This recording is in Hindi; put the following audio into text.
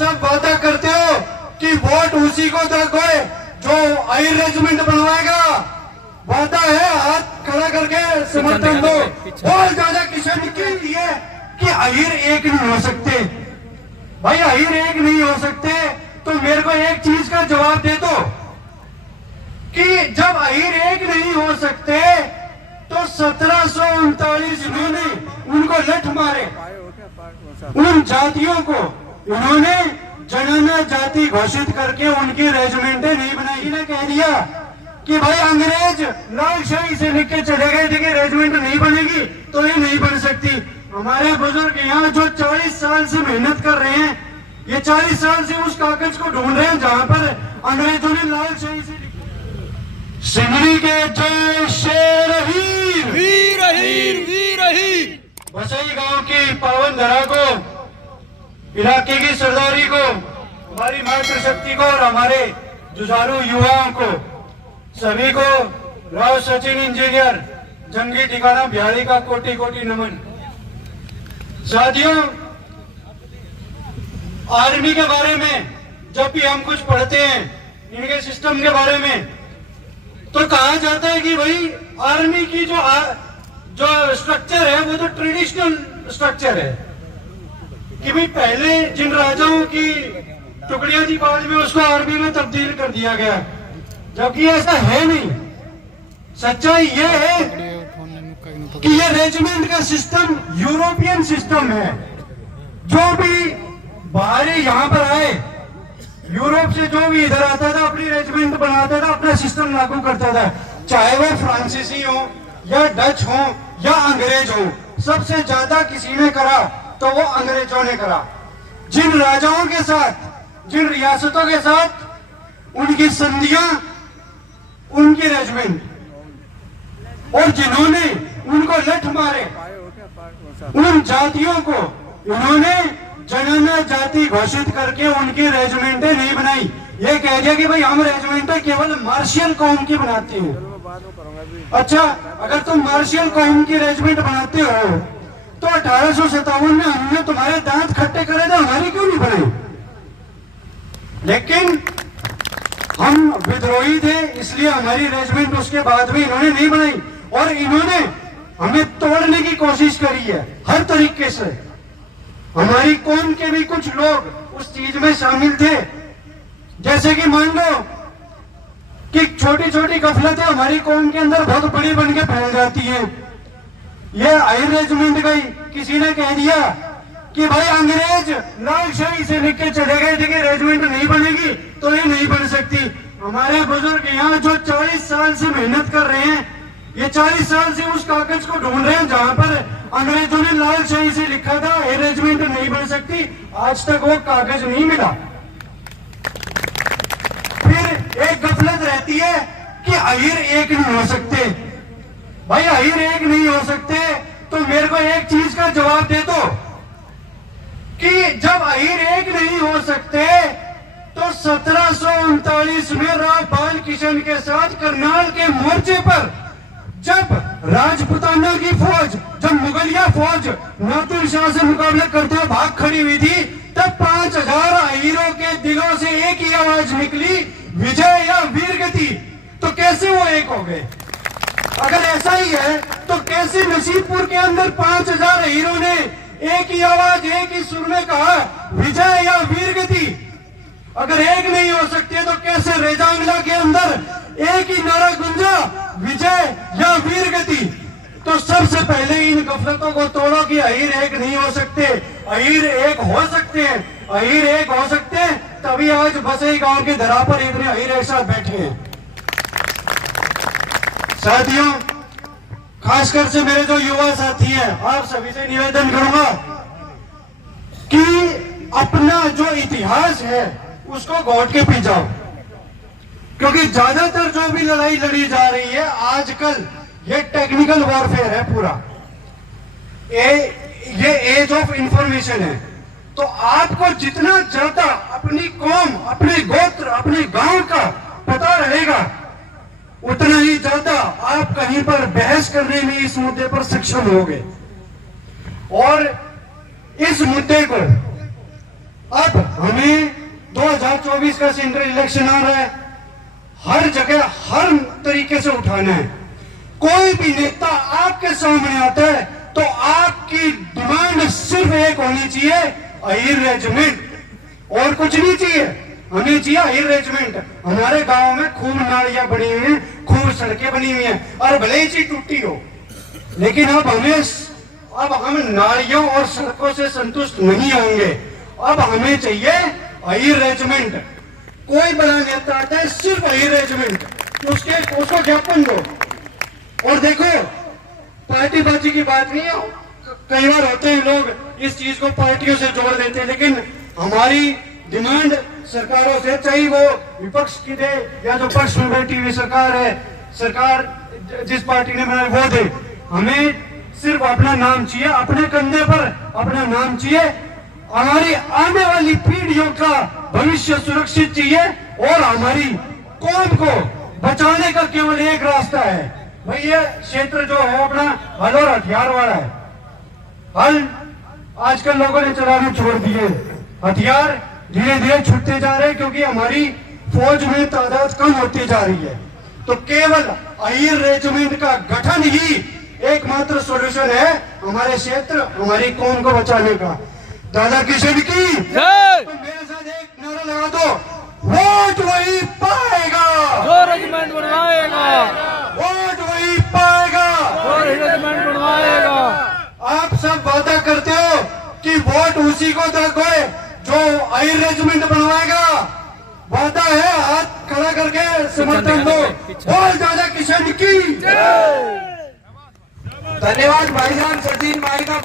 सब वादा करते हो कि वोट उसी को दोगे जो अहिर रेजिमेंट बनवाएगा। वादा है, हाथ खड़ा करके समर्थन दो। बहुत ज्यादा किसान के लिए कि अहिर एक नहीं हो सकते। भाई अहिर एक नहीं हो सकते तो मेरे को एक चीज का जवाब दे दो कि जब अहिर एक नहीं हो सकते तो 1739 इन्होंने उनको लठ मारे, उन जातियों को इन्होंने जनगणना जाति घोषित करके उनकी रेजिमेंटें नहीं बनाई। इन्हें कह दिया कि भाई अंग्रेज लालशाही से लिख के चले गए थे कि रेजिमेंट नहीं बनेगी तो ये नहीं बन सकती। हमारे बुजुर्ग यहाँ जो 40 साल से मेहनत कर रहे हैं, ये 40 साल से उस कागज को ढूंढ रहे हैं जहां पर अंग्रेजों ने लालशाही से सिंगड़ी के जय शेर हीर वीर हीर वीर हीर। बसई गांव की पावन धरा को, इलाके की सरदारी को, हमारी मातृशक्ति को और हमारे जुझारू युवाओं को सभी को राव सचिन इंजीनियर जंगी ठिकाना बिहारी का कोटि कोटि नमन। साथियों, आर्मी के बारे में जब भी हम कुछ पढ़ते हैं, इनके सिस्टम के बारे में, तो कहा जाता है कि भाई आर्मी की जो स्ट्रक्चर है वो तो ट्रेडिशनल स्ट्रक्चर है कि भाई पहले जिन राजाओं की टुकड़ियां थी बाद में उसको आर्मी में तब्दील कर दिया गया, जबकि ऐसा है नहीं। सच्चाई ये है कि ये रेजिमेंट का सिस्टम यूरोपियन सिस्टम है। जो भी बाहरी यहाँ पर आए, यूरोप से जो भी इधर आता था अपनी रेजिमेंट बनाता था, अपना सिस्टम लागू करता था, चाहे वो फ्रांसीसी हो या डच हो या अंग्रेज हो। सबसे ज्यादा किसी ने करा तो वो अंग्रेजों ने करा। जिन राजाओं के साथ, जिन रियासतों के साथ उनकी संधियां, उनकी रेजिमेंट, और जिन्होंने उनको लठ मारे, उन जातियों को इन्होंने जनगणना जाति घोषित करके उनकी रेजिमेंटें नहीं बनाई। ये कह दिया कि भाई हम रेजिमेंटें केवल मार्शियल कौम की बनाते हैं। अच्छा, अगर तुम मार्शियल कौम की रेजिमेंट बनाते हो तो 1857 में हमने तुम्हारे दांत खट्टे करे थे, हमारी क्यों नहीं बनाई? लेकिन हम विद्रोही थे इसलिए हमारी रेजिमेंट उसके बाद भी इन्होंने नहीं बनाई, और इन्होंने हमें तोड़ने की कोशिश करी है हर तरीके से। हमारी कौम के भी कुछ लोग उस चीज में शामिल थे, जैसे कि मान लो कि छोटी छोटी गफलतें हमारी कौम के अंदर बहुत बड़ी बन के फैल जाती हैं। ये अहिर रेजिमेंट गई, किसी ने कह दिया कि भाई अंग्रेज लालशाही से लिख के चले गए थे कि रेजिमेंट नहीं बनेगी तो ये नहीं बन सकती। हमारे बुजुर्ग यहाँ जो 40 साल से मेहनत कर रहे हैं, ये 40 साल से उस कागज को ढूंढ रहे हैं जहां पर अंग्रेजों ने लालशाही से लिखा था ये रेजिमेंट नहीं बन सकती। आज तक वो कागज नहीं मिला। फिर एक गफलत रहती है कि अहिर एक नहीं हो सकते। भाई अहिर एक नहीं हो सकते तो मेरे को एक चीज का जवाब दे दो कि जब अहिर एक नहीं हो सकते तो 1739 में राव बाल किशन के साथ करनाल के मोर्चे पर जब राजपुताना की फौज, जब मुगलिया फौज नादिर शाह से मुकाबला करते हुए भाग खड़ी हुई थी, तब 5000 अहीरों के दिलों से एक ही आवाज निकली, विजय या वीरगति। तो कैसे वो एक हो गए? अगर ऐसा ही है तो कैसे नसीबपुर के अंदर 5000 अहीरों ने एक ही आवाज, एक ही सुर में कहा विजय या वीरगति? अगर एक नहीं हो सकते तो कैसे रेजांगला के अंदर एक ही नारा गुंजा विजय या वीरगति? तो सबसे पहले इन गफलतों को तोड़ो कि अहीर एक नहीं हो सकते, अहीर एक हो सकते हैं। अहीर एक हो सकते हैं तभी आज बसई गांव के धरा पर इतने अहीर एक साथ बैठे हैं। साथियों, खासकर से मेरे जो युवा साथी हैं, आप सभी से निवेदन करूंगा कि अपना जो इतिहास है उसको घोट के पी जाओ, क्योंकि ज्यादातर जो भी लड़ाई लड़ी जा रही है आजकल ये टेक्निकल वॉरफेयर है पूरा। ये एज ऑफ इंफॉर्मेशन है। तो आपको जितना ज्यादा अपनी कौम, अपने गोत्र, अपने गांव का पता रहेगा उतना ही ज्यादा आप कहीं पर बहस करने में इस मुद्दे पर सक्षम होंगे। और इस मुद्दे को अब हमें 2024 का सेंट्रल इलेक्शन आ रहा है, हर जगह हर तरीके से उठाना है। कोई भी नेता आपके सामने आता है तो आपकी डिमांड सिर्फ एक होनी चाहिए, अहिर रेजिमेंट, और कुछ नहीं चाहिए। हमें चाहिए अहिर रेजिमेंट। हमारे गांव में खूब नालियां बनी हुई हैं, खूब सड़कें बनी हुई हैं, और भले ही चीज टूटी हो, लेकिन अब हम नालियों और सड़कों से संतुष्ट नहीं होंगे। अब हमें चाहिए अहिर रेजिमेंट। कोई बड़ा नेता आता है, सिर्फ अहिर रेजिमेंट, तो उसको ज्ञापन दो। और देखो, पार्टी बाजी की बात नहीं है। कई बार होते हैं लोग इस चीज को पार्टियों से जोड़ देते हैं, लेकिन हमारी डिमांड सरकारों से, चाहे वो विपक्ष की दे या जो पक्ष में बैठी हुई सरकार है, सरकार जिस पार्टी ने बनाई वो दे, हमें सिर्फ अपना नाम चाहिए, अपने कंधे पर अपना नाम चाहिए। हमारी आने वाली पीढ़ियों का भविष्य सुरक्षित चाहिए, और हमारी कौम को बचाने का केवल एक रास्ता है भाई, ये क्षेत्र जो है अपना हल और हथियार वाला है। हल आजकल लोगों ने चलाने छोड़ दिए, हथियार धीरे धीरे छूटते जा रहे हैं, क्योंकि हमारी फौज में तादाद कम होती जा रही है। तो केवल अहिर रेजिमेंट का गठन ही एकमात्र सॉल्यूशन है हमारे क्षेत्र, हमारी कौम को बचाने का। दादा किशन की जय। तो मेरे साथ एक नारा लगा दो, वोट वही पाएगा जो रेजिमेंट बनवाएगा, वोट वही पाएगा जो रेजिमेंट बनवाएगा। आप सब वादा करते हो कि वोट उसी को दोगे जो अहिर रेजिमेंट बनवाएगा। वादा है, हाथ खड़ा करके समर्थन दो। बोल दादा किशन की। धन्यवाद भाईजान सचिन भाई का।